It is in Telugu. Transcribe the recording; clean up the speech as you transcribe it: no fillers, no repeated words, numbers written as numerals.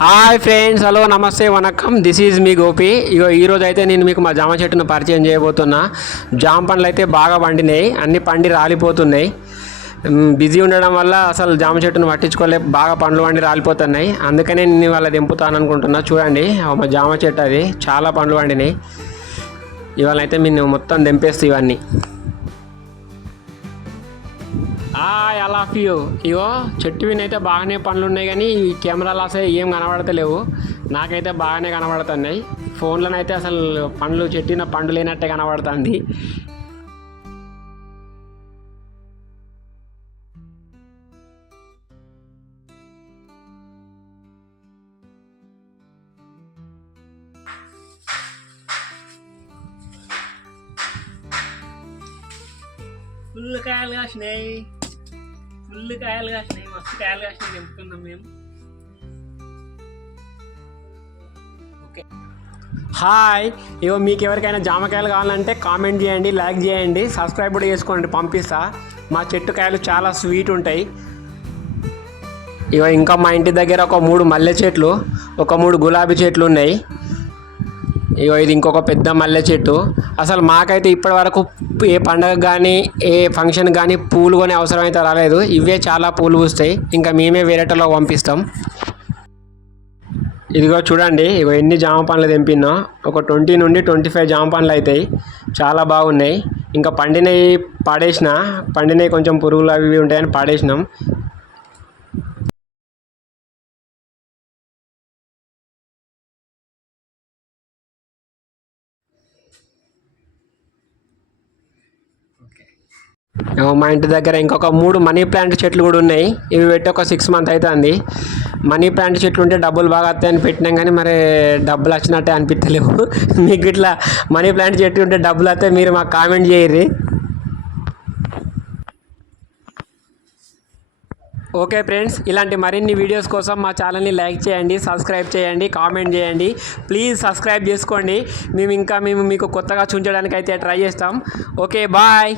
హాయ్ ఫ్రెండ్స్, హలో, నమస్తే, వనక్కం. దిస్ ఈజ్ మీ గోపి. ఈరోజు అయితే నేను మీకు మా జామ చెట్టును పరిచయం చేయబోతున్నా. జామ పండ్లు అయితే బాగా పండినాయి, అన్ని పండి రాలిపోతున్నాయి. బిజీ ఉండడం వల్ల అసలు జామ చెట్టును పట్టించుకోలే, బాగా పండ్లు పండి రాలిపోతున్నాయి. అందుకనే నేను వాళ్ళ దింపుతాను అనుకుంటున్నా. చూడండి, మా జామ చెట్టు అది చాలా పండ్లు పండినాయి. ఇవాళ అయితే మేము మొత్తం దింపేస్తాం ఇవన్నీ. అలా ఫ్యూ ఇగో చెట్టు వినైతే బాగానే పండ్లు ఉన్నాయి, కానీ ఈ కెమెరాలు అసలు ఏం కనబడతలేవు. నాకైతే బాగానే కనబడుతున్నాయి. ఫోన్లోనైతే అసలు పండ్లు చెట్టిన పండు లేనట్టే కనబడుతుంది. ఫుల్ కాయలు కాసినాయి, మస్తు కాయలు కాసినాయి. తెంపుకున్నాం మేము. Okay, hi. ఇగో మీకు ఎవరికైనా జామకాయలు కావాలంటే కామెంట్ చేయండి, లైక్ చేయండి, సబ్స్క్రైబ్ కూడా చేసుకోండి, పంపిస్తా. మా చెట్టు కాయలు చాలా స్వీట్ ఉంటాయి. ఇగో ఇంకా మా ఇంటి దగ్గర ఒక 3 మల్లె చెట్లు, ఒక 3 గులాబీ చెట్లు ఉన్నాయి. ఇగో ఇది ఇంకొక పెద్ద మల్లె చెట్టు. అసలు మాకైతే ఇప్పటి వరకు ఏ పండగ కానీ ఏ ఫంక్షన్ కానీ పూలు కొని అవసరం అయితే రాలేదు. ఇవే చాలా పూలు పూస్తాయి. ఇంకా మేమే వేరేటలో పంపిస్తాం. ఇదిగో చూడండి, ఇగో ఎన్ని జామ పండ్లు తెంపినా. ఒక 20 నుండి 25 జామ పండ్లు అవుతాయి. చాలా బాగున్నాయి. ఇంకా పండినవి కొంచెం పురుగులు అవి ఇవి ఉంటాయని పాడేసినాం. మా ఇంటి దగ్గర ఇంకొక 3 మనీ ప్లాంట్ చెట్లు కూడా ఉన్నాయి. ఇవి పెట్టి ఒక 6 మంత్ అవుతుంది. మనీ ప్లాంట్ చెట్లు ఉంటే డబ్బులు బాగా వస్తాయని పెట్టినాం, కానీ మరి డబ్బులు వచ్చినట్టే అనిపించలేవు. మీకు ఇట్లా మనీ ప్లాంట్ చెట్లు ఉంటే డబ్బులు వస్తే మీరు మాకు కామెంట్ చేయరు. ఓకే ఫ్రెండ్స్, ఇలాంటి మరిన్ని వీడియోస్ కోసం మా ఛానల్ని లైక్ చేయండి, సబ్స్క్రైబ్ చేయండి, కామెంట్ చేయండి. ప్లీజ్ సబ్స్క్రైబ్ చేసుకోండి. మేము మీకు కొత్తగా చూపించడానికి అయితే ట్రై చేస్తాం. Okay, bye.